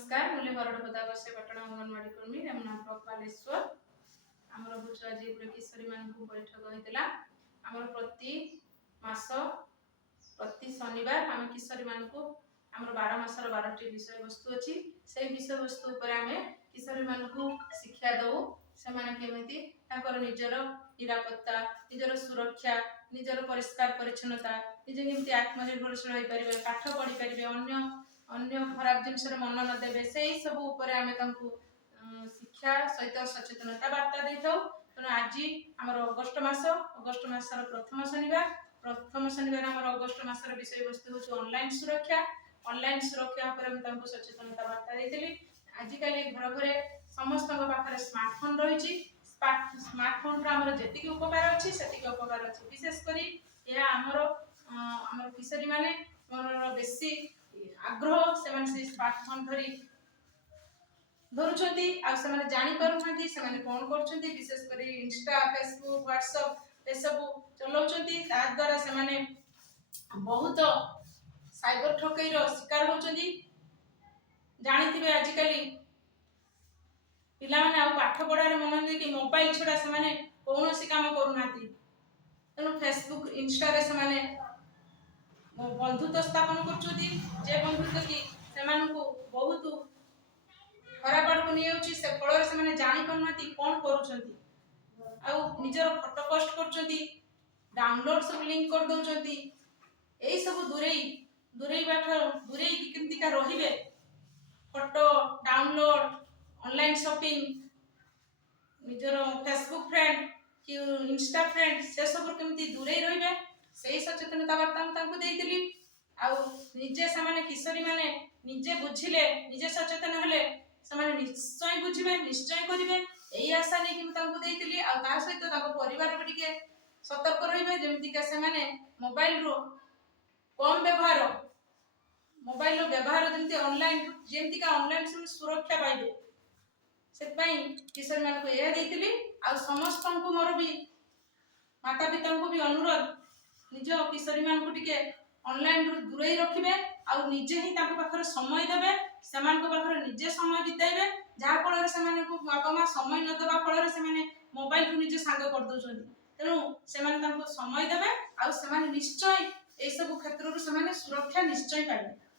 नमस्कार मुझे हरडपदा बसेपाटना अंगनवाड़ी कर्मी नाम बालेश्वर आमर बुझ आज किशोरी मान बैठक होता आमर प्रति मास प्रति शनिवार आम किशोरी मान आमर 12 मासर 12टी विषय वस्तु अच्छी से विषय वस्तु आम किशोरी मान शिक्षा दौ से केमी निजर निरापत्ता निजर सुरक्षा निजर परिष्कार परिच्छन्नता निजे केमती आत्मनिर्भरशील हो पारे पाठ पढ़ी पारे अन्य खराब जिनस मन न देवे से ही सब उपरे आमे तंकु शिक्षा सहित सचेतनता वार्ता दे थाउ। तेणु आज आमर अगस्ट मासर प्रथम शनिवार आमर अगस्ट मासर विषय वस्तु हूँ ऑनलाइन सुरक्षा पर हम सचेतनता वार्ता देती। आजिकल घर घरे समस्त पाखे स्मार्टफोन रही स्मार्टफोन जी उपकार अच्छी से उपकार अच्छी विशेषकर यह आमर किशोरी माने बेसी आग्रह से स्मार्टफोन धरुंती जानी पारुनांती से कौन कर विशेषकर इंस्टा फेसबुक व्हाट्सएप ये सब चलाउछंती द्वारा से बहुत साइबर ठकई शिकार होती। जानी आजिकल पिला माने पाठ पढ़ार मन देकी मोबाइल छड़ा से कौन काम करूना तेणु फेसबुक इंस्टा से बंधुत्व स्थापन कर बंधुत्व की बहुत खराब आड़ को नहीं से फल से जानी पारना कौन कर निजर फोटो पोस्ट कर डाउनलोड सब लिंक कर दौरान यही सब दूरे केमती रे फोटो डाउनलोड ऑनलाइन शॉपिंग निजर फेसबुक फ्रेंड कि इंस्टा फ्रेंड से सब केमती दूरे रे से सचेतनता वार्ता देती। निजे से किशोरी माने निजे बुझिले निजे सचेतन हेले निश्चय बुझे निश्चय करेंगे यही आशा नहीं देती। सहित परिवार भी टे सतर्क रे जमीका से मोबाइल रो कम व्यवहार जमी ऑनलाइन जमीका ऑनलाइन सुरक्षा पाइबे से किशोरी मान को यह देती। समस्त को मोर भी माता पिता को भी अनुरोध निज किशोरी मान को टिके ऑनलाइन रु दूरे रखिबे निजे ही पाखर समय देवे से निजे समय बिताइबे जहाँ फल से बापा माँ समय न देवा फल से मोबाइल को निजे सांग कर दौरान तेणु से समय देवे निश्चय यह सब क्षेत्र से सुरक्षा निश्चय पाइबे।